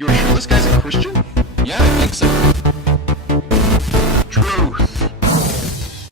You're sure this guy's a Christian? Yeah, I think so. Truth.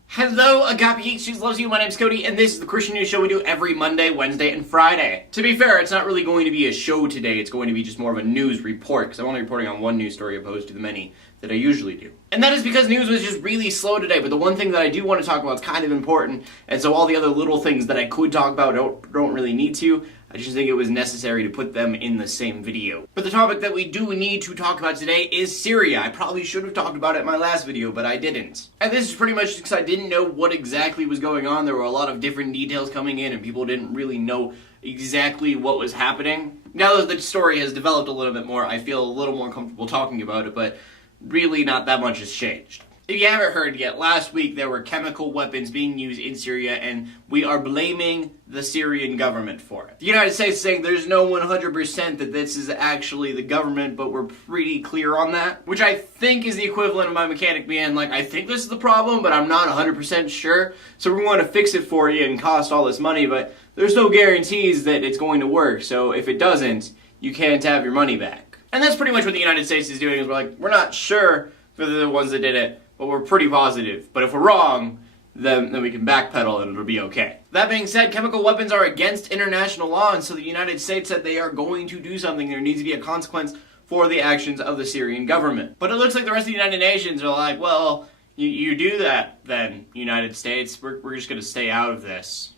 Hello, Agape Geeks, she loves you. My name's Cody, and this is the Christian News Show we do every Monday, Wednesday, and Friday. To be fair, it's not really going to be a show today. It's going to be just more of a news report, because I'm only reporting on one news story opposed to the many that I usually do. And that is because news was just really slow today, but the one thing that I do want to talk about is kind of important, and so all the other little things that I could talk about don't really need to. I just think it was necessary to put them in the same video. But the topic that we do need to talk about today is Syria. I probably should have talked about it in my last video, but I didn't. And this is pretty much because I didn't know what exactly was going on. There were a lot of different details coming in, and people didn't really know exactly what was happening. Now that the story has developed a little bit more, I feel a little more comfortable talking about it, but really not that much has changed. If you haven't heard yet, last week there were chemical weapons being used in Syria, and we are blaming the Syrian government for it. The United States is saying there's no 100% that this is actually the government, but we're pretty clear on that, which I think is the equivalent of my mechanic being like, I think this is the problem, but I'm not 100% sure, so we're going to fix it for you and cost all this money, but there's no guarantees that it's going to work, so if it doesn't, you can't have your money back. And that's pretty much what the United States is doing, is we're like, we're not sure if they're the ones that did it, but we're pretty positive. But if we're wrong, then we can backpedal and it'll be okay. That being said, chemical weapons are against international law, and so the United States said they are going to do something. There needs to be a consequence for the actions of the Syrian government. But it looks like the rest of the United Nations are like, well, you do that then, United States. We're just going to stay out of this.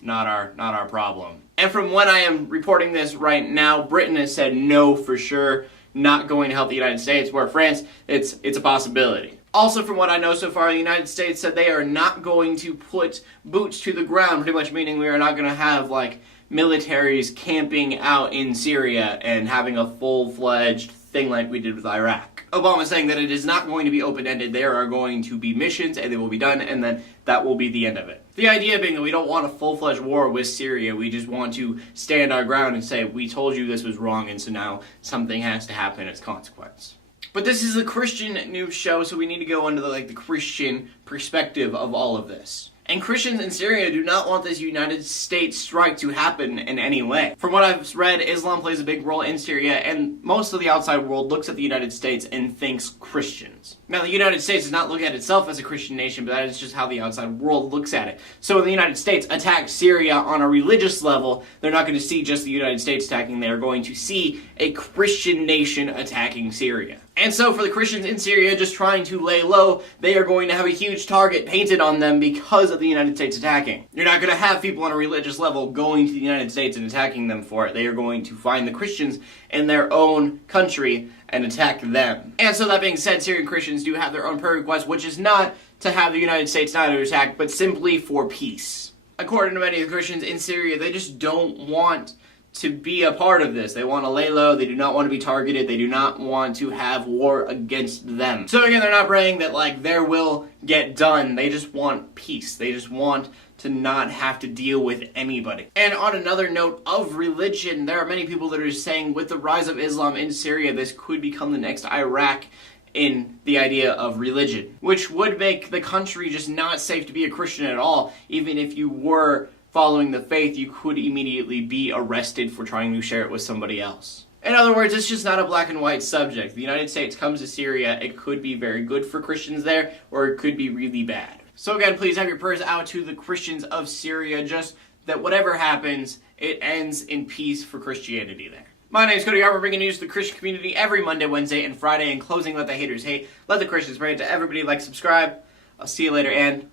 Not our problem. And from when I am reporting this right now, Britain has said no for sure, not going to help the United States, where France, it's a possibility. Also, from what I know so far, the United States said they are not going to put boots to the ground, pretty much meaning we are not going to have, like, militaries camping out in Syria and having a full-fledged thing like we did with Iraq. Obama is saying that it is not going to be open-ended. There are going to be missions, and they will be done, and then that will be the end of it. The idea being that we don't want a full-fledged war with Syria. We just want to stand our ground and say, we told you this was wrong, and so now something has to happen as consequence. But this is a Christian news show, so we need to go into the Christian perspective of all of this. And Christians in Syria do not want this United States strike to happen in any way. From what I've read, Islam plays a big role in Syria, and most of the outside world looks at the United States and thinks Christians. Now, the United States does not look at itself as a Christian nation, but that is just how the outside world looks at it. So when the United States attacks Syria on a religious level, they're not going to see just the United States attacking, they are going to see a Christian nation attacking Syria. And so for the Christians in Syria just trying to lay low, they are going to have a huge target painted on them because of the United States attacking. You're not going to have people on a religious level going to the United States and attacking them for it. They are going to find the Christians in their own country and attack them. And so that being said, Syrian Christians do have their own prayer request, which is not to have the United States not attack, but simply for peace. According to many of the Christians in Syria, they just don't want to be a part of this. They want to lay low, they do not want to be targeted, they do not want to have war against them. So again, they're not praying that their will get done, they just want peace. They just want to not have to deal with anybody. And on another note of religion, there are many people that are saying with the rise of Islam in Syria, this could become the next Iraq in the idea of religion, which would make the country just not safe to be a Christian at all. Even if you were following the faith, you could immediately be arrested for trying to share it with somebody else. In other words, it's just not a black and white subject. The United States comes to Syria, it could be very good for Christians there, or it could be really bad. So again, please have your prayers out to the Christians of Syria, just that whatever happens, it ends in peace for Christianity there. My name is Cody. We're bringing news to the Christian community every Monday, Wednesday, and Friday. In closing, let the haters hate, let the Christians pray. To everybody, subscribe. I'll see you later, and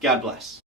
God bless.